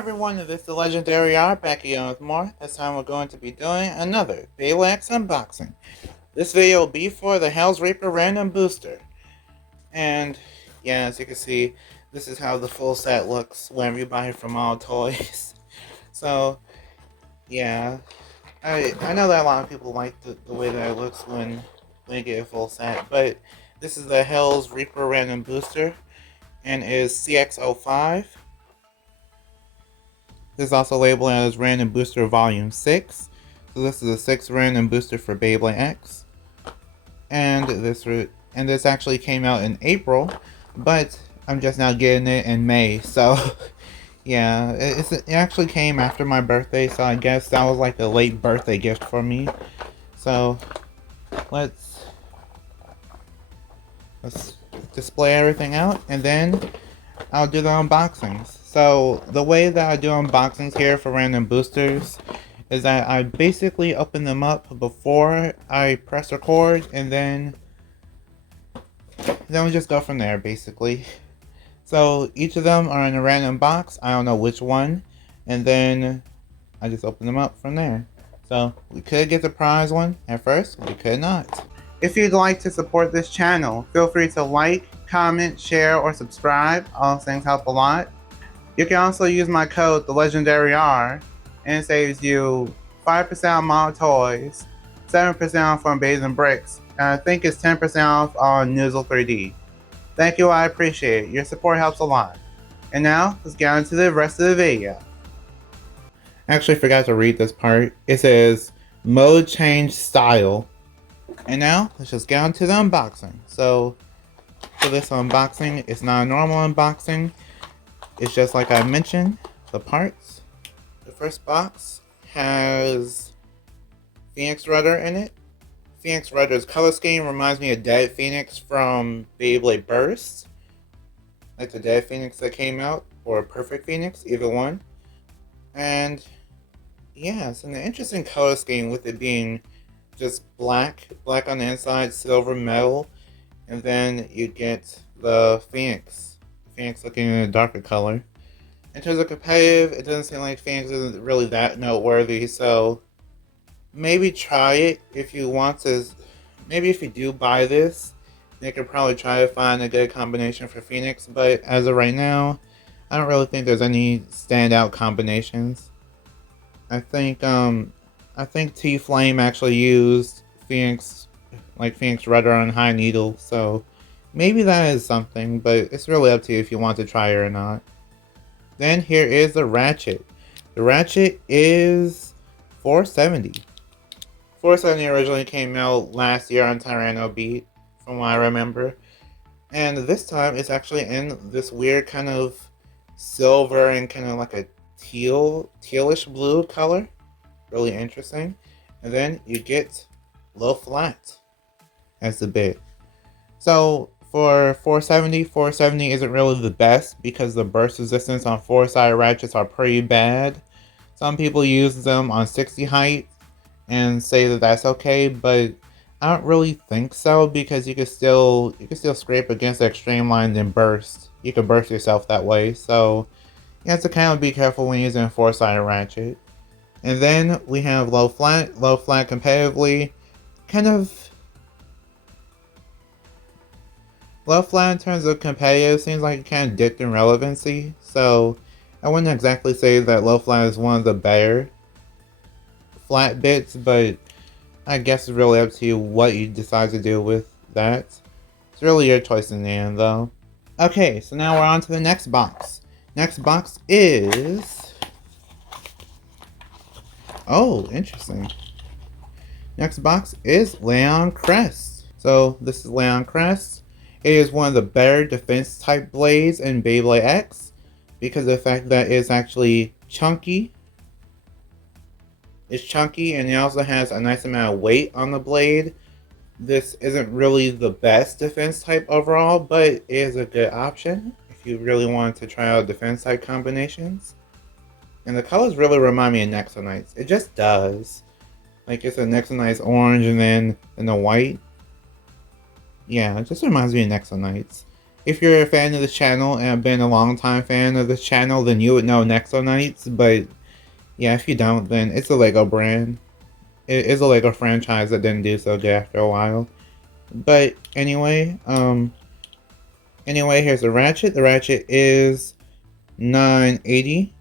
everyone, this is the Legendary R back again with more. This time we're going to be doing another Beyblade X unboxing. This video will be for the Held's Reaper Random Booster. And yeah, as you can see, this is how the full set looks whenever you buy it from all toys. So yeah, I know that a lot of people like the way that it looks when you get a full set, but this is the Held's Reaper Random Booster and is CX05. This is also labeled as Random Booster Volume 6. So this is a 6th Random Booster for Beyblade X. And this actually came out in April, but I'm just now getting it in May. So yeah, it actually came after my birthday, so I guess that was like a late birthday gift for me. So let's display everything out, and then I'll do the unboxings. So the way that I do unboxings here for random boosters is that I basically open them up before I press record, and then we just go from there basically. So each of them are in a random box, I don't know which one, and then I just open them up from there. So we could get the prize one at first, we could not. If you'd like to support this channel, feel free to like, comment, share, or subscribe. All those things help a lot. You can also use my code, the Legendary R, and it saves you 5% on model toys, 7% off on Bays and Bricks, and I think it's 10% off on Noozle 3D. Thank you, I appreciate it. Your support helps a lot. And now, let's get on to the rest of the video. I actually forgot to read this part. It says, mode change style. And now, let's just get on to the unboxing. So, for this unboxing, it's not a normal unboxing. It's just like I mentioned, the parts. The first box has Phoenix Rudder in it. Phoenix Rudder's color scheme reminds me of Dead Phoenix from Beyblade Burst. Like the Dead Phoenix that came out, or Perfect Phoenix, either one. And yeah, it's an interesting color scheme with it being just black on the inside, silver metal, and then you get the Phoenix looking in a darker color. In terms of competitive, it doesn't seem like Phoenix isn't really that noteworthy, so maybe try it if you want to. Maybe if you do buy this, you can probably try to find a good combination for Phoenix, but as of right now, I don't really think there's any standout combinations. I think T-Flame actually used Phoenix Rudder on High Needle, so maybe that is something, but it's really up to you if you want to try it or not. Then here is the Ratchet. The Ratchet is $470. $470 originally came out last year on Tyranno Beat, from what I remember. And this time it's actually in this weird kind of silver and kind of like a tealish blue color. Really interesting. And then you get low flat as the bit. So for 470 isn't really the best because the burst resistance on 4-sided ratchets are pretty bad. Some people use them on 60 height and say that that's okay, but I don't really think so because you can still scrape against the extreme line and burst. You can burst yourself that way, so you have to kind of be careful when using a 4-sided ratchet. And then we have low flat competitively, kind of. Low flat in terms of competitive seems like it kind of dipped in relevancy, so I wouldn't exactly say that low flat is one of the better flat bits, but I guess it's really up to you what you decide to do with that. It's really your choice in the end, though. Okay, so now we're on to the next box. Next box is... oh, interesting. Next box is Leon Crest. So this is Leon Crest. It is one of the better defense type blades in Beyblade X because of the fact that it's actually chunky. It's chunky and it also has a nice amount of weight on the blade. This isn't really the best defense type overall, but it is a good option if you really want to try out defense type combinations. And the colors really remind me of Nexonites. It just does. Like it's a Nexonites orange and then the white. Yeah, it just reminds me of Nexonites. if you're a fan of this channel and have been a long time fan of this channel, then you would know Nexonites. But yeah, if you don't, then it's a Lego brand. It is a Lego franchise that didn't do so good after a while. But anyway, here's the ratchet. The ratchet is 980.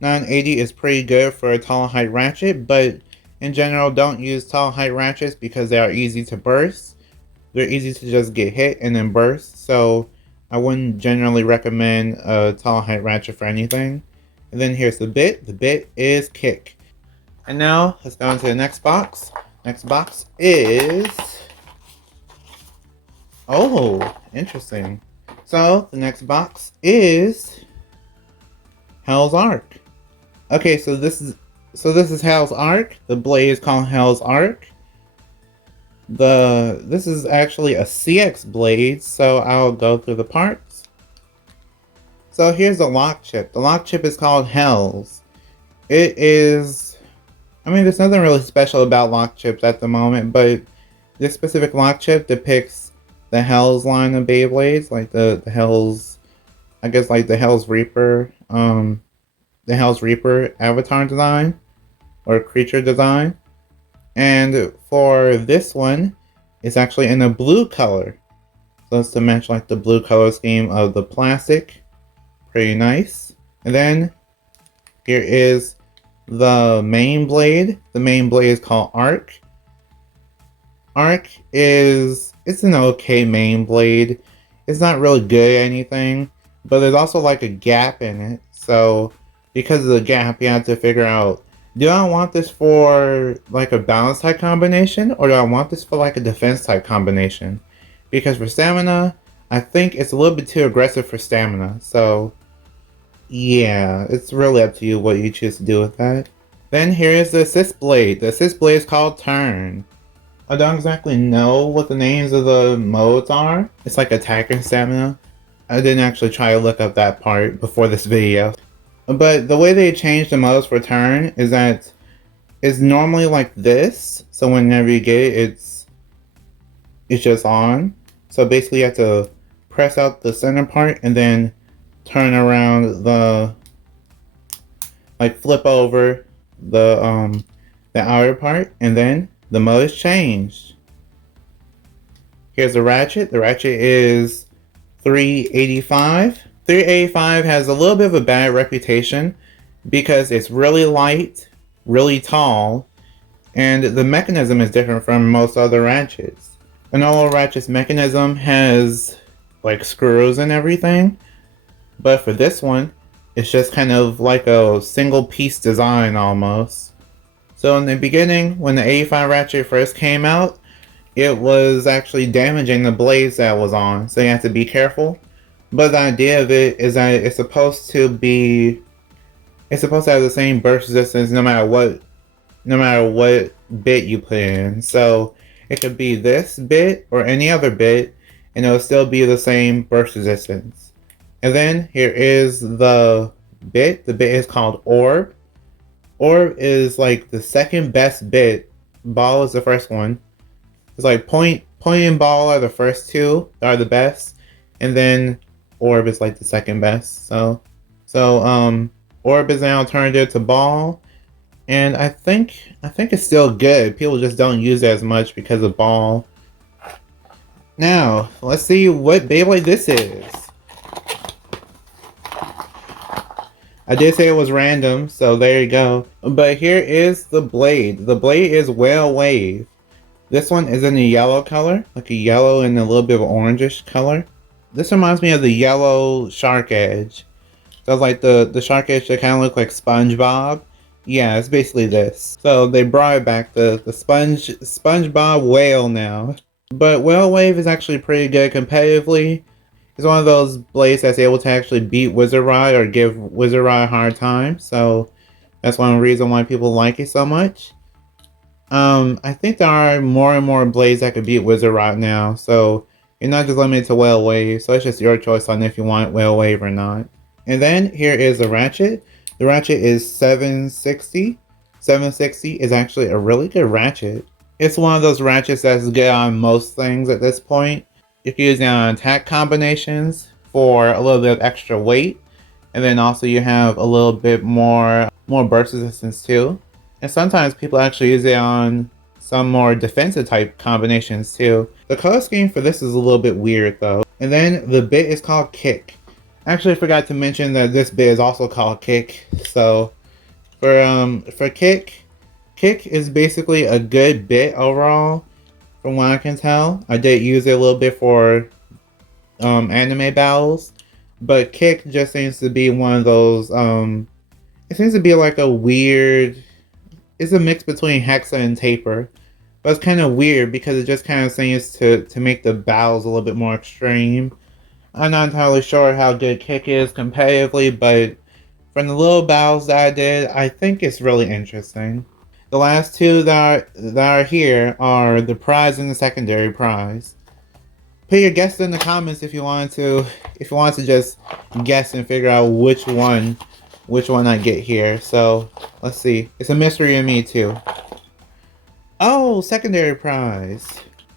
980 is pretty good for a tall height ratchet, but in general, don't use tall height ratchets because they are easy to burst. They're easy to just get hit and then burst, so I wouldn't generally recommend a tall height ratchet for anything. And then here's the bit. The bit is kick. And now, let's go into the next box. Next box is... oh, interesting. So, the next box is... Hell's Arc. Okay, so this is Hell's Arc. The blade is called Hell's Arc. This is actually a CX blade, so I'll go through the parts. So here's the lock chip. The lock chip is called Hell's. It is... I mean, there's nothing really special about lock chips at the moment, but this specific lock chip depicts the Hell's line of Beyblades, like the Hell's... I guess like the Hell's Reaper, the Hell's Reaper avatar design, or creature design. And for this one, it's actually in a blue color. So it's to match like the blue color scheme of the plastic. Pretty nice. And then here is the main blade. The main blade is called Arc. Arc is, it's an okay main blade. It's not really good at anything, but there's also like a gap in it. So because of the gap, you have to figure out, do I want this for like a balance type combination, or do I want this for like a defense type combination? Because for stamina, I think it's a little bit too aggressive for stamina. So yeah, it's really up to you what you choose to do with that. Then here is the assist blade. The assist blade is called Turn. I don't exactly know what the names of the modes are. It's like attack and stamina. I didn't actually try to look up that part before this video. But the way they changed the modes for Turn is that it's normally like this. So whenever you get it, it's just on. So basically you have to press out the center part and then turn around the, like flip over the outer part, and then the mode is changed. Here's the ratchet. The ratchet is 385. 385 has a little bit of a bad reputation because it's really light, really tall, and the mechanism is different from most other ratchets. A normal ratchet's mechanism has like screws and everything, but for this one, it's just kind of like a single piece design almost. So in the beginning, when the 85 ratchet first came out, it was actually damaging the blades that was on, so you have to be careful. But the idea of it is that it's supposed to have the same burst resistance no matter what bit you put in. So it could be this bit or any other bit, and it'll still be the same burst resistance. And then here is the bit. The bit is called Orb. Orb is like the second best bit. Ball is the first one. It's like point and ball are the first two that are the best, and then Orb is like the second best. So Orb is an alternative to ball, and I think it's still good. People just don't use it as much because of ball. Now let's see what Beyblade this is. I did say it was random, so there you go. But here is the blade. The blade is Whale Wave. This one is in a yellow color, like a yellow and a little bit of an orangish color. This reminds me of the yellow Shark Edge. So like the Shark Edge that kind of look like SpongeBob. Yeah, it's basically this. So they brought it back, the SpongeBob whale now. But Whale Wave is actually pretty good competitively. It's one of those blades that's able to actually beat Wizard Ride or give Wizard Ride a hard time. So that's one reason why people like it so much. I think there are more and more blades that could beat Wizard Ride now. So you're not just limited to Whale Wave. So it's just your choice on if you want Whale Wave or not. And then here is the ratchet. The ratchet is 760. 760 is actually a really good ratchet. It's one of those ratchets that's good on most things at this point. You can use it on attack combinations for a little bit of extra weight. And then also you have a little bit more burst resistance too. And sometimes people actually use it on some more defensive type combinations too. The color scheme for this is a little bit weird though. And then the bit is called Kick. I actually forgot to mention that this bit is also called Kick. So for Kick is basically a good bit overall from what I can tell. I did use it a little bit for anime battles, but Kick just seems to be one of those it seems to be like a weird, it's a mix between Hexa and Taper. But it's kind of weird because it just kind of seems to make the battles a little bit more extreme. I'm not entirely sure how good Kick is competitively, but from the little battles that I did, I think it's really interesting. The last two that are here are the prize and the secondary prize. Put your guesses in the comments if you want to just guess and figure out which one I get here. So let's see. It's a mystery to me too. Oh, secondary prize.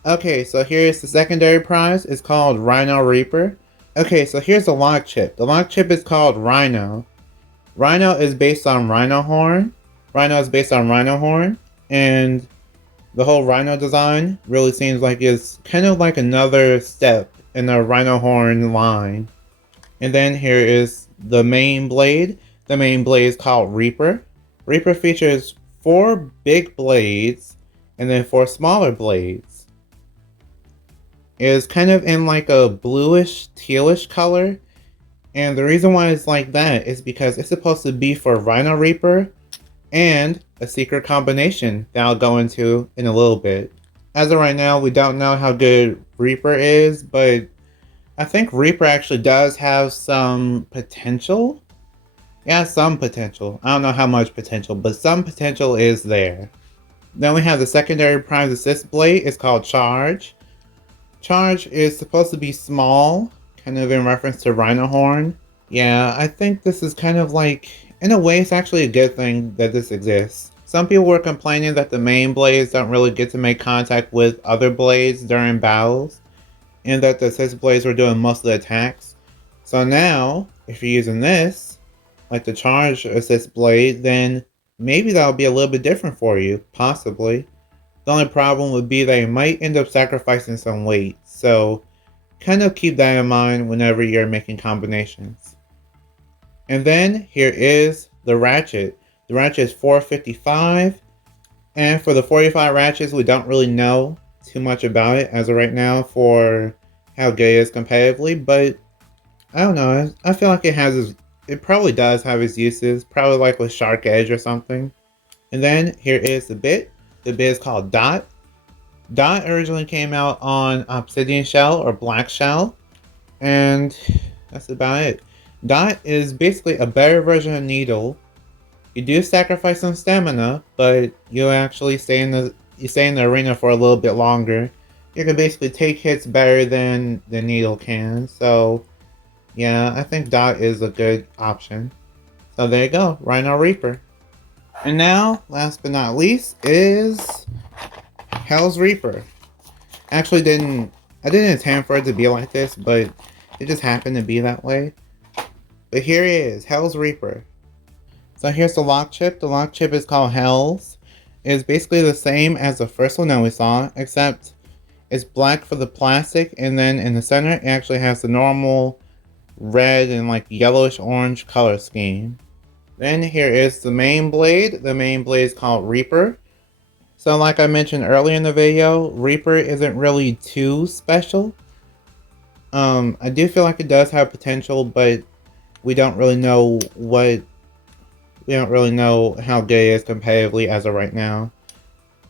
Okay, so here's the secondary prize. It's called Rhino Reaper. Okay, so here's the lock chip. The lock chip is called Rhino. Rhino is based on Rhino Horn. And the whole Rhino design really seems like it's kind of like another step in the Rhino Horn line. And then here is the main blade. The main blade is called Reaper. Reaper features 4 big blades and then 4 smaller blades. It is kind of in like a bluish, tealish color. And the reason why it's like that is because it's supposed to be for Rhino Reaper and a secret combination that I'll go into in a little bit. As of right now, we don't know how good Reaper is, but I think Reaper actually does have some potential. Yeah, some potential. I don't know how much potential, but some potential is there. Then we have the secondary prize assist blade. It's called Charge. Charge is supposed to be small, kind of in reference to Rhino Horn. Yeah, I think this is kind of like, in a way, it's actually a good thing that this exists. Some people were complaining that the main blades don't really get to make contact with other blades during battles, and that the assist blades were doing most of the attacks. So now, if you're using this, like the Charge assist blade, then maybe that'll be a little bit different for you, possibly. The only problem would be that you might end up sacrificing some weight, so kind of keep that in mind whenever you're making combinations. And then here is the ratchet. The ratchet is 455, and for the 45 ratchets, we don't really know too much about it as of right now for how good it is competitively, but I don't know, I feel like it probably does have its uses, probably like with Shark Edge or something. And then here is the bit. The bit is called Dot. Dot originally came out on Obsidian Shell or Black Shell, and that's about it. Dot is basically a better version of Needle. You do sacrifice some stamina, but you actually stay in the arena for a little bit longer. You can basically take hits better than the Needle can, so yeah, I think Dot is a good option. So there you go, Rhino Reaper. And now, last but not least, is Hell's Reaper. Actually, I didn't intend for it to be like this, but it just happened to be that way. But here it is, Hell's Reaper. So here's the lock chip. The lock chip is called Hell's. It's basically the same as the first one that we saw, except it's black for the plastic, and then in the center it actually has the normal red and like yellowish orange color scheme. Then here is the main blade. The main blade is called Reaper. So like I mentioned earlier in the video, Reaper isn't really too special. I do feel like it does have potential, but we don't really know how good it is competitively as of right now.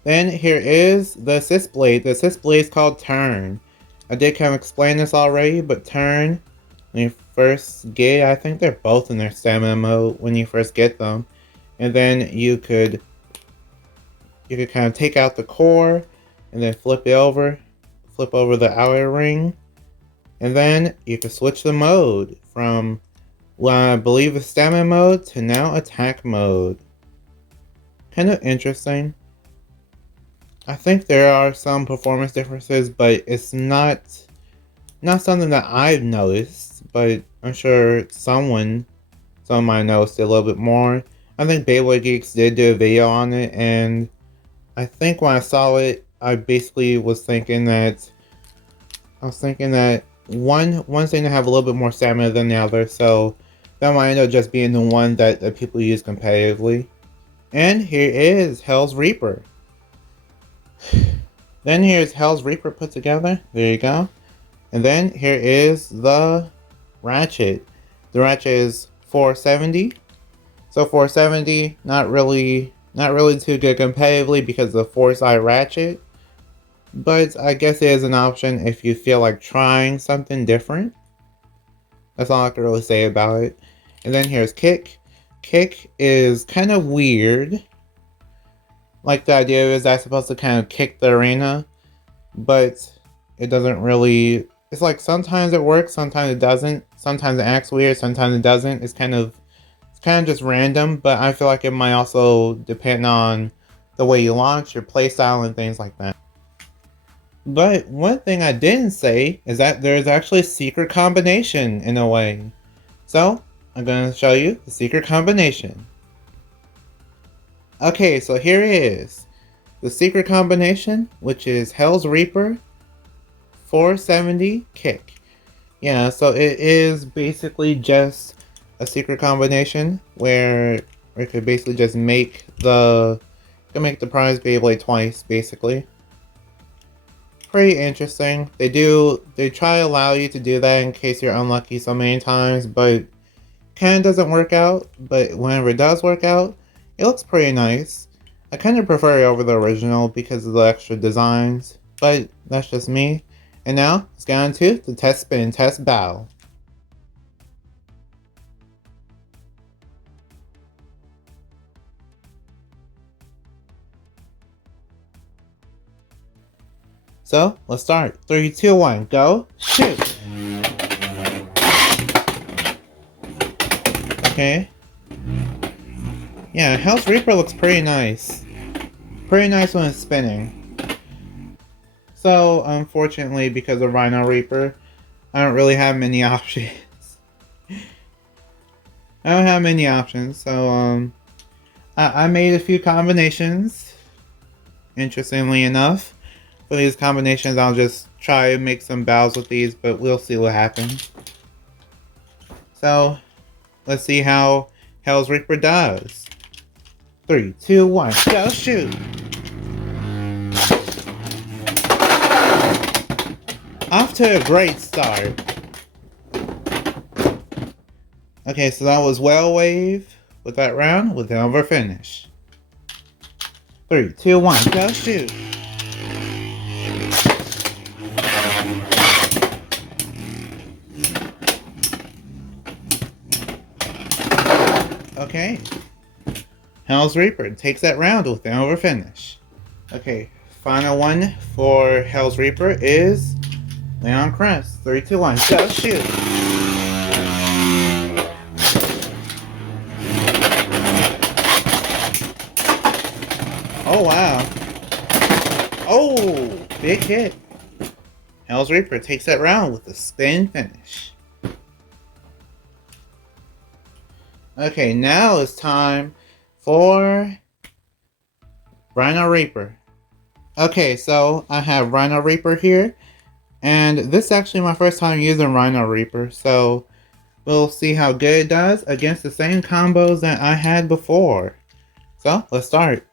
Then here is the assist blade. The assist blade is called Turn. I did kind of explain this already, but Turn, when you first get it, I think they're both in their stamina mode when you first get them. And then you could kind of take out the core and then flip over the outer ring. And then you can switch the mode from what I believe is stamina mode to now attack mode. Kind of interesting. I think there are some performance differences, but it's not not something that I've noticed, but I'm sure someone might notice it a little bit more. I think Beyblade Geeks did do a video on it, and I think when I saw it, I basically was thinking that one seemed to have a little bit more stamina than the other, so that might end up just being the one that people use competitively. And here is Hell's Reaper. Then here's Hell's Reaper put together. There you go. And then here is the Ratchet. The Ratchet is 470. So 470, not really too good competitively because of the 4-side Ratchet. But I guess it is an option if you feel like trying something different. That's all I can really say about it. And then here's Kick. Kick is kind of weird. Like, the idea is that's supposed to kind of kick the arena, but it doesn't really. It's like sometimes it works, sometimes it doesn't. Sometimes it acts weird, sometimes it doesn't. It's kind of just random, but I feel like it might also depend on the way you launch, your playstyle, and things like that. But one thing I didn't say is that there's actually a secret combination in a way. So I'm going to show you the secret combination. Okay, so here it is. The secret combination, which is Hell's Reaper 470 Kick. Yeah, so it is basically just a secret combination where it could basically just make the prize Beyblade twice, basically. Pretty interesting. They try to allow you to do that in case you're unlucky so many times, but kind of doesn't work out. But whenever it does work out, it looks pretty nice. I kind of prefer it over the original because of the extra designs, but that's just me. And now, let's get on to the test spin, test battle. So, let's start. 3, 2, 1, go, shoot! Okay. Yeah, Hell's Reaper looks pretty nice. Pretty nice when it's spinning. So, unfortunately, because of Rhino Reaper, I don't really have many options. I don't have many options, so, I made a few combinations. Interestingly enough. For these combinations, I'll just try to make some battles with these, but we'll see what happens. So, let's see how Hell's Reaper does. 3, 2, 1, go shoot! Off to a great start. Okay, so that was Well Wave with that round with an over finish. 3, 2, 1, go shoot! Okay. Hell's Reaper takes that round with an over finish. Okay, final one for Hell's Reaper is Leon Crest. 3, 2, 1, go shoot! Oh wow. Oh, big hit. Hell's Reaper takes that round with a spin finish. Okay, now it's time for Rhino Reaper. Okay, so I have Rhino Reaper here, and this is actually my first time using Rhino Reaper, so we'll see how good it does against the same combos that I had before. So, let's start.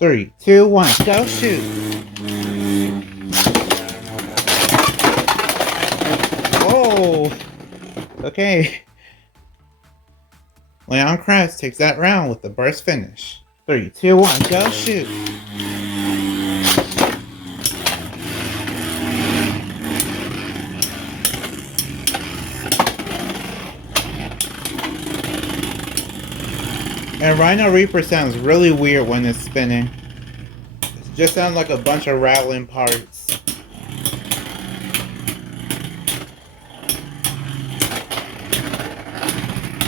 3, 2, 1, go shoot! Whoa! Okay. Leon Crest takes that round with the burst finish. 3, 2, 1, go shoot! And Rhino Reaper sounds really weird when it's spinning. It just sounds like a bunch of rattling parts.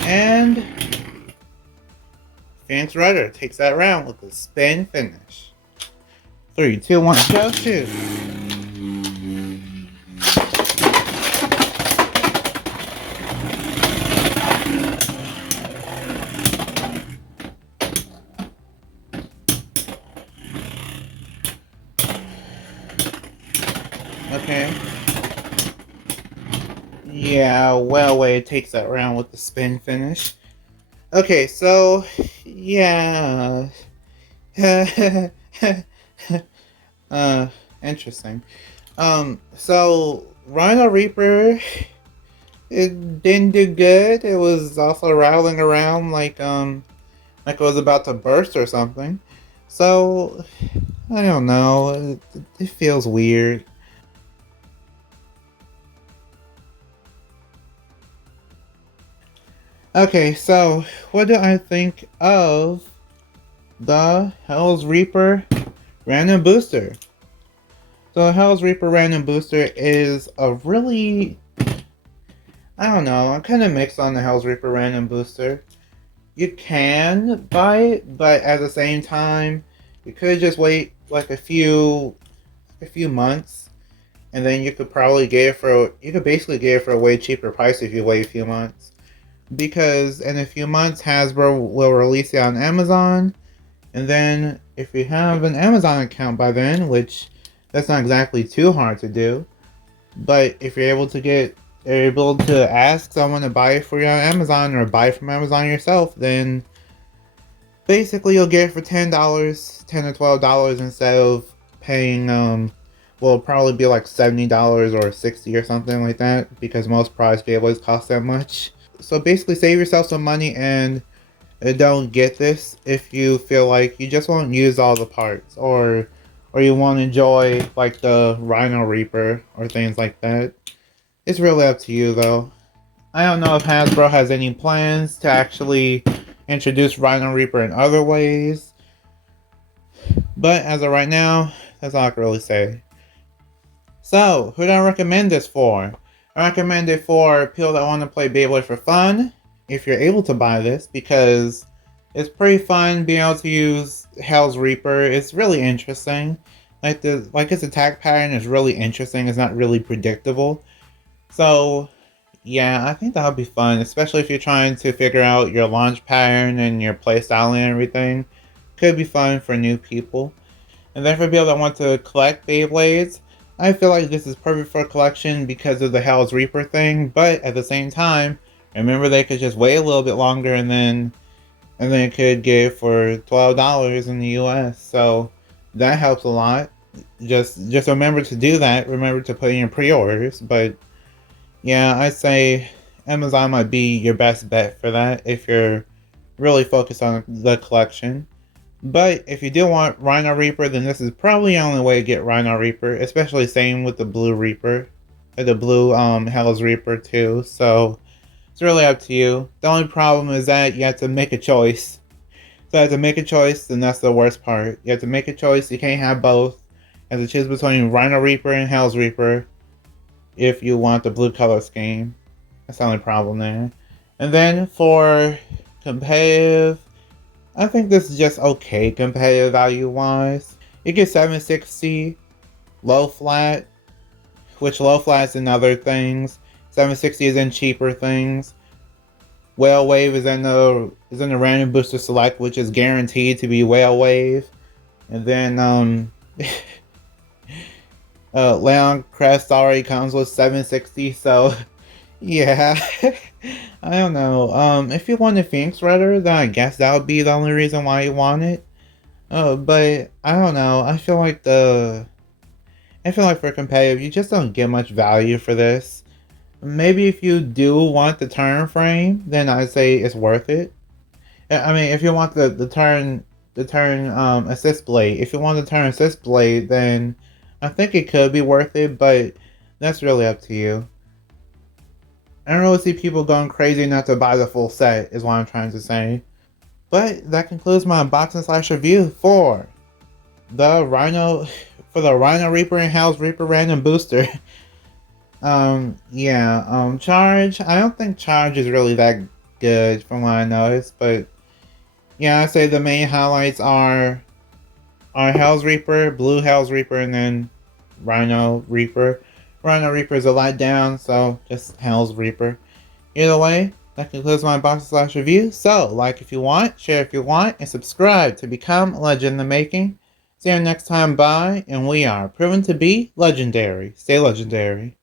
And Phoenix Rudder takes that round with a spin finish. 3, 2, 1, go shoot! Okay. Yeah, well, way it takes that round with the spin finish. Okay, so yeah. Interesting. So Rhino Reaper, it didn't do good. It was also rattling around like it was about to burst or something. So I don't know. It feels weird. Okay, so what do I think of the Hell's Reaper Random Booster? So Hell's Reaper Random Booster is a really, I don't know, I'm kind of mixed on the Hell's Reaper Random Booster. You can buy it, but at the same time, you could just wait like a few months, and then you could probably get it for, you could basically get it for a way cheaper price if you wait a few months. Because in a few months, Hasbro will release it on Amazon, and then if you have an Amazon account by then, which that's not exactly too hard to do, but if you're able to ask someone to buy it for you on Amazon or buy it from Amazon yourself, then basically you'll get it for $10, $10 to $12 instead of paying will probably be like $70 or $60 or something like that, because most prize Beyblades cost that much. So basically save yourself some money and don't get this if you feel like you just won't use all the parts, or you won't enjoy like the Rhino Reaper or things like that. It's really up to you though. I don't know if Hasbro has any plans to actually introduce Rhino Reaper in other ways, but as of right now, that's all I can really say. So, who do I recommend this for? I recommend it for people that want to play Beyblade for fun, if you're able to buy this, because it's pretty fun being able to use Hell's Reaper. It's really interesting. Like its attack pattern is really interesting. It's not really predictable. So yeah, I think that'll be fun, especially if you're trying to figure out your launch pattern and your playstyle and everything. Could be fun for new people. And then for people that want to collect Beyblades, I feel like this is perfect for a collection because of the Hell's Reaper thing, but at the same time, remember they could just wait a little bit longer and then could get it for $12 in the US. So that helps a lot. Just remember to do that. Remember to put in your pre-orders. But yeah, I'd say Amazon might be your best bet for that if you're really focused on the collection. But if you do want Rhino Reaper, then this is probably the only way to get Rhino Reaper, especially same with the Blue Reaper, or the Blue Hell's Reaper too. So it's really up to you. The only problem is that you have to make a choice. So you have to make a choice, and that's the worst part. You have to make a choice. You can't have both. You have to choose between Rhino Reaper and Hell's Reaper if you want the blue color scheme. That's the only problem there. And then for competitive, I think this is just okay competitive value wise. You get 760 low flat, which low flat's in other things. 760 is in cheaper things. Whale Wave is in the Random Booster Select, which is guaranteed to be Whale Wave. And then Leon Crest already comes with 760, so yeah. I don't know. If you want a Phoenix Rider, then I guess that would be the only reason why you want it. But I don't know. I feel like for competitive, you just don't get much value for this. Maybe if you do want the turn frame, then I'd say it's worth it. I mean, if you want the turn assist blade, if you want the turn assist blade, then I think it could be worth it. But that's really up to you. I don't really see people going crazy enough to buy the full set, is what I'm trying to say. But that concludes my unboxing / review for the Rhino Reaper and Hell's Reaper Random Booster. Charge, I don't think Charge is really that good from what I noticed, but yeah, I'd say the main highlights are Hell's Reaper, Blue Hell's Reaper, and then Rhino Reaper. Rhino Reaper is a letdown, so just Hell's Reaper. Either way, that concludes my unboxing / review. So, like if you want, share if you want, and subscribe to become a legend in the making. See you next time, bye, and we are proven to be legendary. Stay legendary.